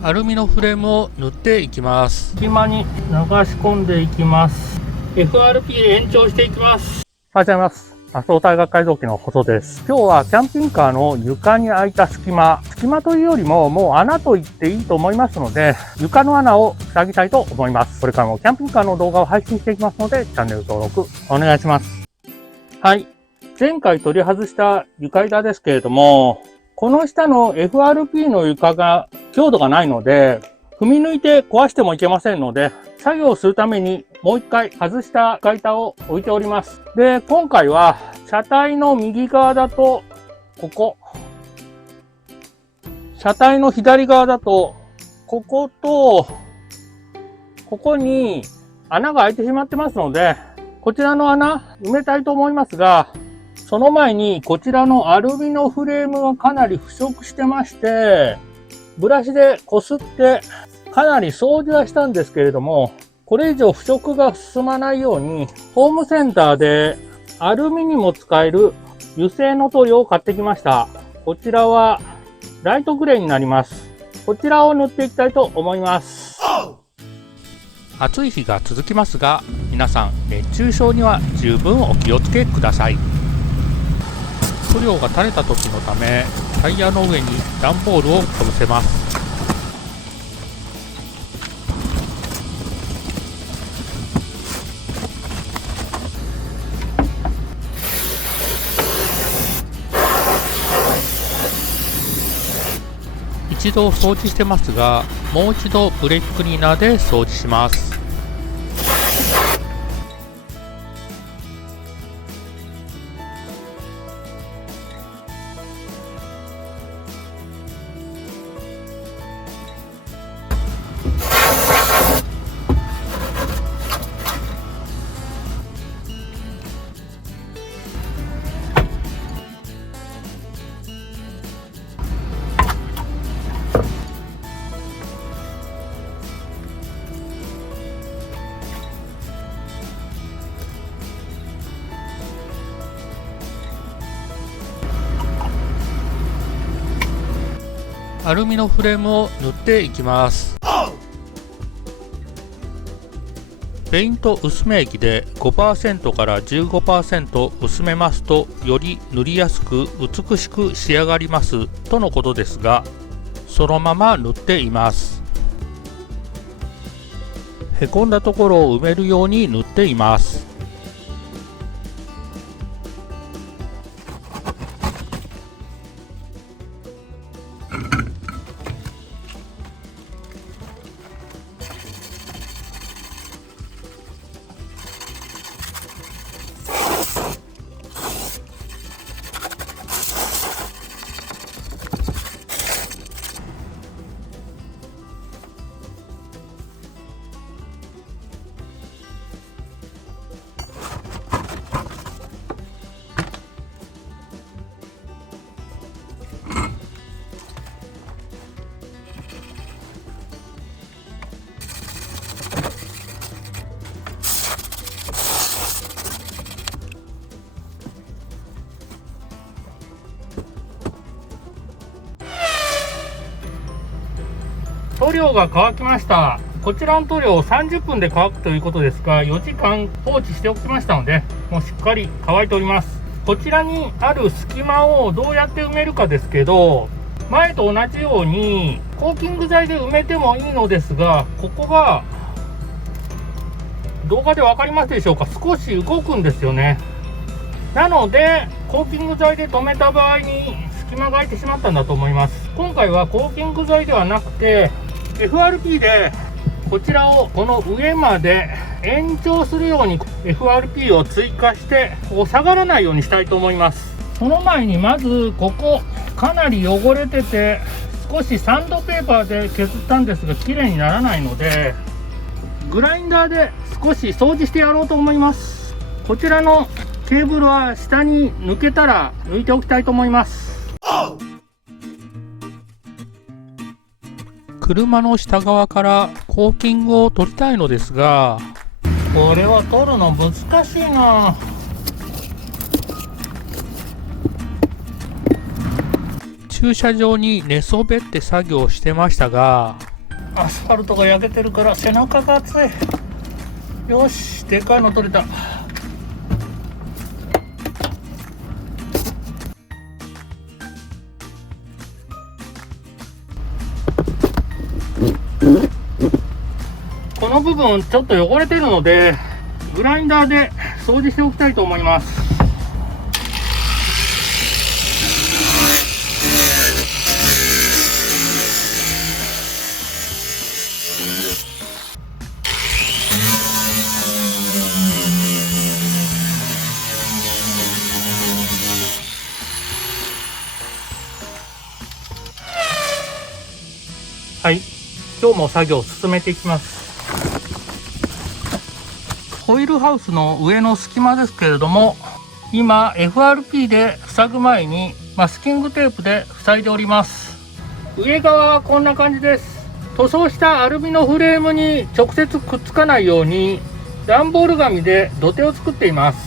アルミのフレームを塗っていきます。隙間に流し込んでいきます。 FRP で延長していきます。おはようございます。麻生大学改造機の細です。今日はキャンピングカーの床に開いた隙間というよりももう穴と言っていいと思いますので、床の穴を塞ぎたいと思います。これからもキャンピングカーの動画を配信していきますので、チャンネル登録お願いします。はい。前回取り外した床板ですけれども、この下の FRP の床が強度がないので、踏み抜いて壊してもいけませんので、作業をするためにもう一回外した床板を置いております。で、今回は車体の右側だと、ここ。車体の左側だと、ここと、ここに穴が開いてしまってますので、こちらの穴埋めたいと思いますが、その前にこちらのアルミのフレームがかなり腐食してまして、ブラシでこすってかなり掃除はしたんですけれども、これ以上腐食が進まないように、ホームセンターでアルミにも使える油性の塗料を買ってきました。こちらはライトグレーになります。こちらを塗っていきたいと思います。暑い日が続きますが、皆さん熱中症には十分お気をつけください。塗料が垂れた時のため、タイヤの上に段ボールをかぶせます。一度掃除してますが、もう一度ブレーキクリーナーで掃除します。アルミのフレームを塗っていきます。ペイント薄め液で 5% から 15% 薄めますと、より塗りやすく美しく仕上がりますとのことですが、そのまま塗っています。へこんだところを埋めるように塗っています。塗料が乾きました。こちらの塗料30分で乾くということですが、4時間放置しておきましたので、もうしっかり乾いております。こちらにある隙間をどうやって埋めるかですけど、前と同じようにコーキング剤で埋めてもいいのですが、ここが動画で分かりますでしょうか、少し動くんですよね。なのでコーキング剤で留めた場合に隙間が空いてしまったんだと思います。今回はコーキング剤ではなくて FRP でこちらをこの上まで延長するように FRP を追加して下がらないようにしたいと思います。その前にまずここかなり汚れてて、少しサンドペーパーで削ったんですが綺麗にならないので、グラインダーで少し掃除してやろうと思います。こちらのケーブルは下に抜けたら抜いておきたいと思います。車の下側からコーキングを取りたいのですが、これは取るの難しいな。駐車場に寝そべって作業してましたが、アスファルトが焼けてるから背中が熱い。よし、でかいの取れた。この部分ちょっと汚れてるのでグラインダーで掃除しておきたいと思います。はい、今日も作業を進めていきます。ホイールハウスの上の隙間ですけれども、今 FRP で塞ぐ前にマスキングテープで塞いでおります。上側はこんな感じです。塗装したアルミのフレームに直接くっつかないように段ボール紙で土手を作っています。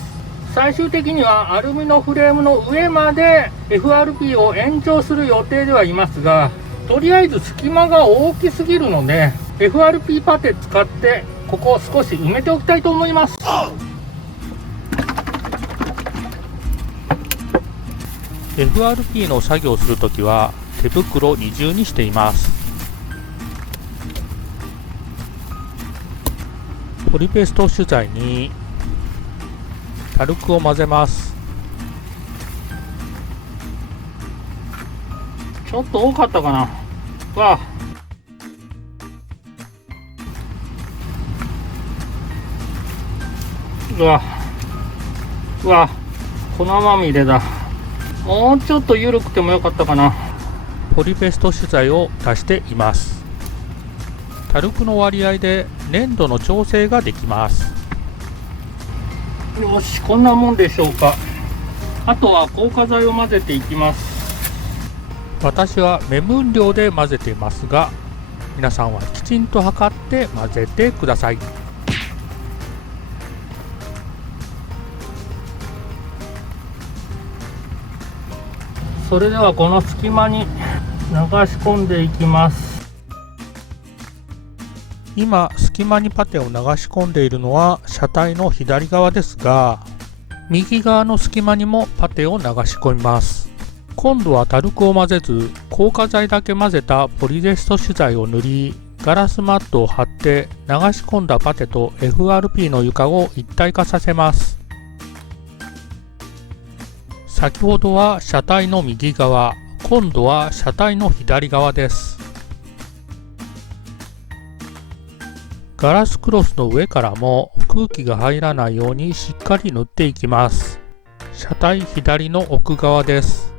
最終的にはアルミのフレームの上まで FRP を延長する予定ではいますが、とりあえず隙間が大きすぎるので FRP パテ使ってここを少し埋めておきたいと思います。FRP の作業をするときは手袋二重にしています。ポリペスト取材にタルクを混ぜます。ちょっと多かったかな。わあ、うわ、粉まみれだ。もうちょっと緩くてもよかったかな。ポリペスト取材を足しています。タルクの割合で粘度の調整ができます。よし、こんなもんでしょうか。あとは硬化剤を混ぜていきます。私は目分量で混ぜていますが、皆さんはきちんと測って混ぜてください。それではこの隙間に流し込んでいきます。今隙間にパテを流し込んでいるのは車体の左側ですが、右側の隙間にもパテを流し込みます。今度はタルクを混ぜず硬化剤だけ混ぜたポリデスト資材を塗り、ガラスマットを貼って流し込んだパテと FRP の床を一体化させます。先ほどは車体の右側、今度は車体の左側です。ガラスクロスの上からも空気が入らないようにしっかり塗っていきます。車体左の奥側です。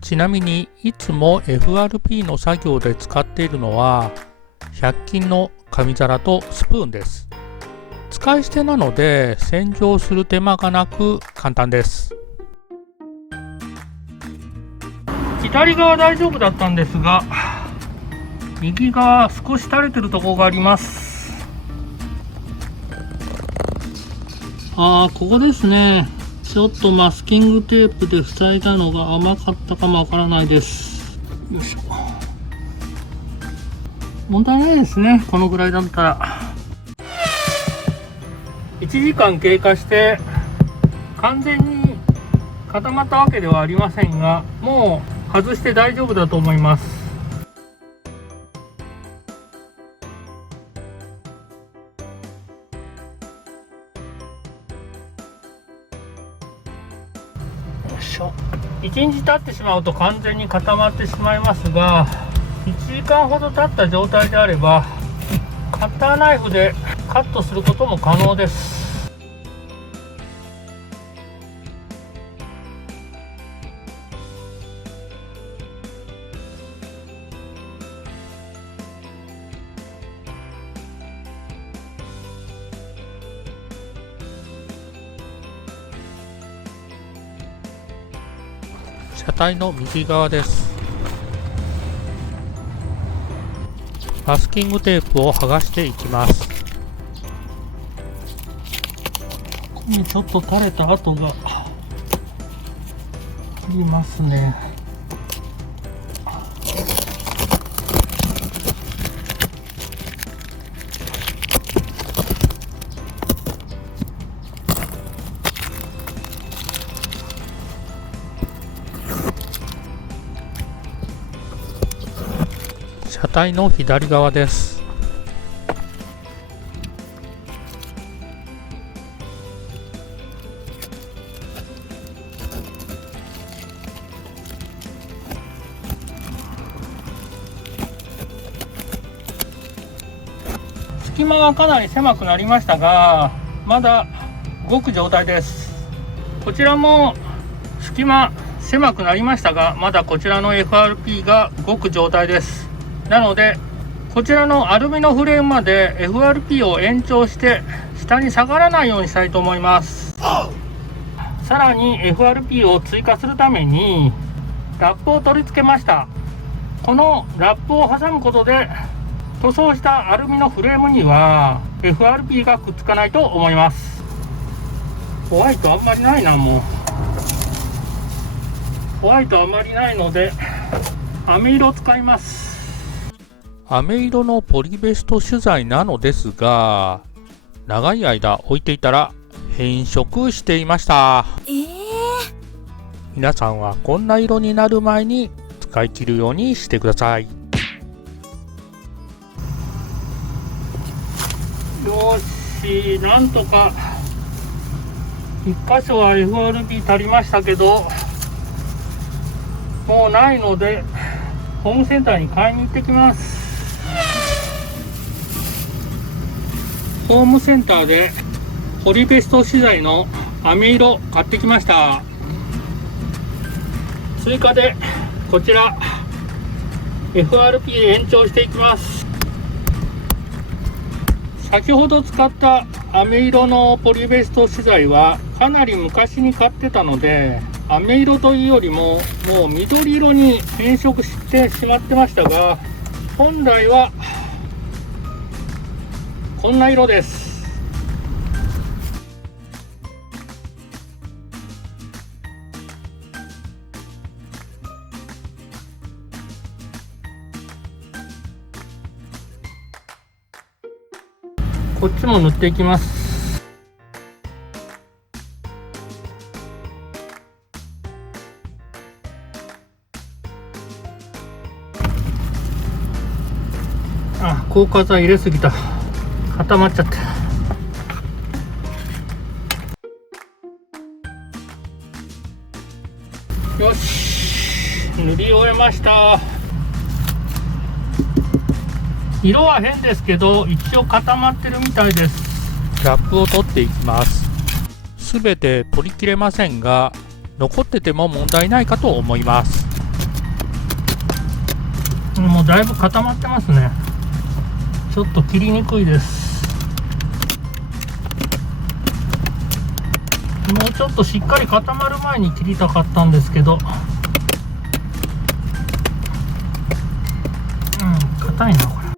ちなみにいつも FRP の作業で使っているのは100均の紙皿とスプーンです。使い捨てなので洗浄する手間がなく簡単です。左側大丈夫だったんですが、右側少し垂れてるところがあります。ここですね。ちょっとマスキングテープで塞いだのが甘かったかもわからないです。よいしょ。問題ないですね、このぐらいだったら。1時間経過して完全に固まったわけではありませんが、もう外して大丈夫だと思います。1日経ってしまうと完全に固まってしまいますが、1時間ほど経った状態であればカッターナイフでカットすることも可能です。車体の右側です。マスキングテープを剥がしていきます。ここにちょっと垂れた跡がありますね。車体の左側です。隙間がかなり狭くなりましたが、まだ動く状態です。こちらも隙間狭くなりましたが、まだこちらの FRP が動く状態です。なのでこちらのアルミのフレームまで FRP を延長して下に下がらないようにしたいと思います。さらに FRP を追加するためにラップを取り付けました。このラップを挟むことで塗装したアルミのフレームには FRP がくっつかないと思います。ホワイトあんまりないな。もうホワイトあまりないので飴色を使います。飴色のポリベスト取材なのですが、長い間置いていたら変色していました。皆さんはこんな色になる前に使い切るようにしてください。よし、なんとか1箇所は FRP 足りましたけど、もうないのでホームセンターに買いに行ってきます。ホームセンターでポリベスト資材の飴色買ってきました。追加でこちら FRP 延長していきます。先ほど使った飴色のポリベスト資材はかなり昔に買ってたので、飴色というよりももう緑色に変色してしまってましたが、本来はこんな色です。こっちも塗っていきます。あ、硬化剤入れすぎた。固まっちゃった。よし、塗り終えました。色は変ですけど一応固まってるみたいです。ラップを取っていきます。すべて取り切れませんが、残ってても問題ないかと思います。もうだいぶ固まってますね。ちょっと切りにくいです。もうちょっとしっかり固まる前に切りたかったんですけど、硬いなこれ。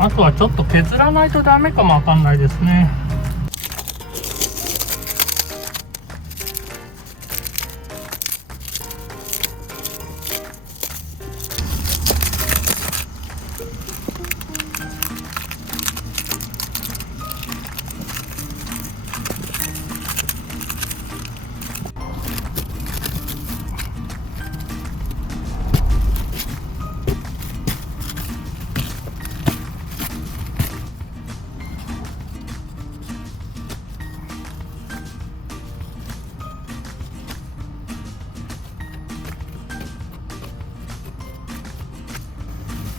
あとはちょっと削らないとダメかもわかんないですね。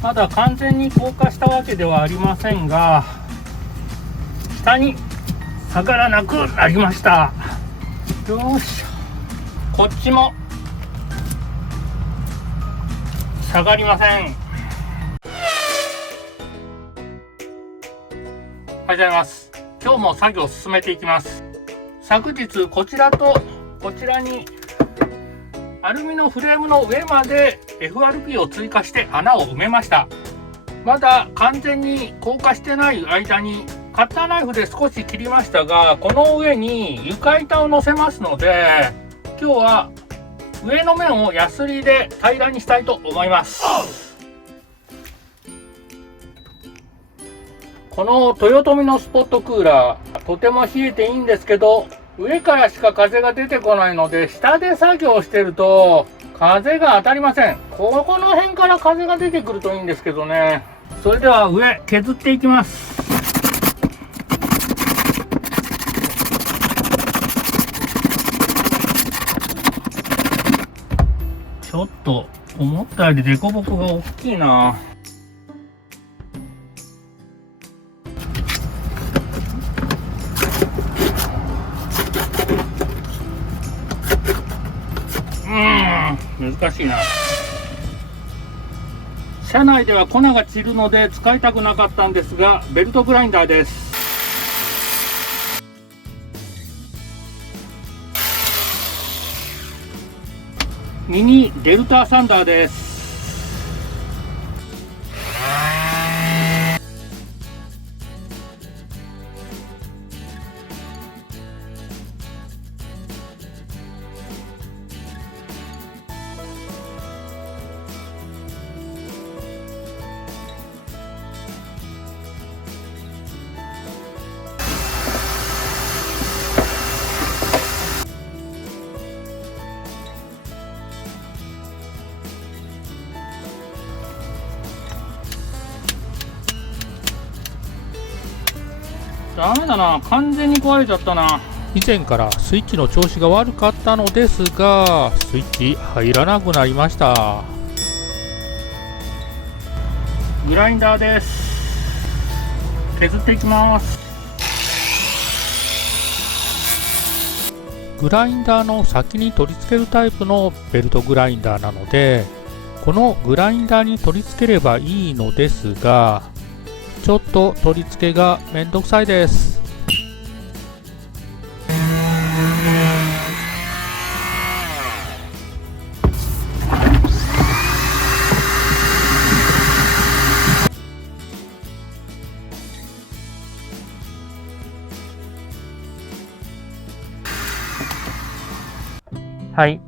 まだ完全に硬化したわけではありませんが、下に下がらなくなりました。よし、こっちも下がりません。おはようございます。今日も作業を進めていきます。昨日こちらとこちらにアルミのフレームの上まで FRP を追加して穴を埋めました。まだ完全に硬化してない間にカッターナイフで少し切りましたが、この上に床板を乗せますので、今日は上の面をヤスリで平らにしたいと思います。この豊臣のスポットクーラー、とても冷えていいんですけど、上からしか風が出てこないので、下で作業してると風が当たりません。ここの辺から風が出てくるといいんですけどね。それでは上削っていきます。ちょっと思ったより凸凹が大きいな。難しいな。車内では粉が散るので使いたくなかったんですが、ベルトグラインダーです。ミニデルタサンダーです。ダメだな、完全に壊れちゃったな。以前からスイッチの調子が悪かったのですが、スイッチ入らなくなりました。グラインダーです。削っていきます。グラインダーの先に取り付けるタイプのベルトグラインダーなので、このグラインダーに取り付ければいいのですが、ちょっと取り付けがめんどくさいです。はい。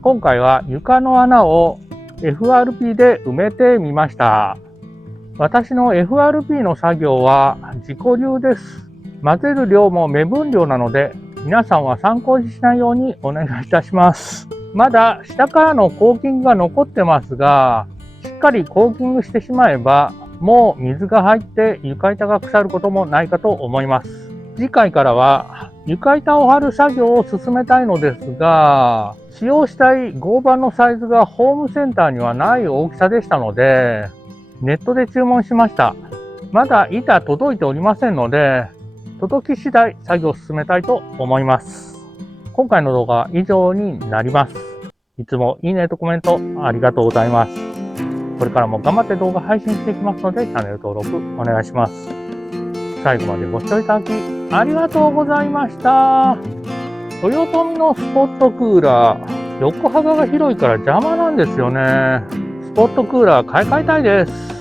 今回は床の穴を FRP で埋めてみました。私の FRP の作業は自己流です。混ぜる量も目分量なので、皆さんは参考にしないようにお願いいたします。まだ下からのコーキングが残ってますが、しっかりコーキングしてしまえば、もう水が入って床板が腐ることもないかと思います。次回からは床板を張る作業を進めたいのですが、使用したい合板のサイズがホームセンターにはない大きさでしたので、ネットで注文しました。まだ板届いておりませんので、届き次第作業を進めたいと思います。今回の動画は以上になります。いつもいいねとコメントありがとうございます。これからも頑張って動画配信していきますので、チャンネル登録お願いします。最後までご視聴いただきありがとうございました。豊臣のスポットクーラー、横幅が広いから邪魔なんですよね。スポットクーラー買い替えたいです。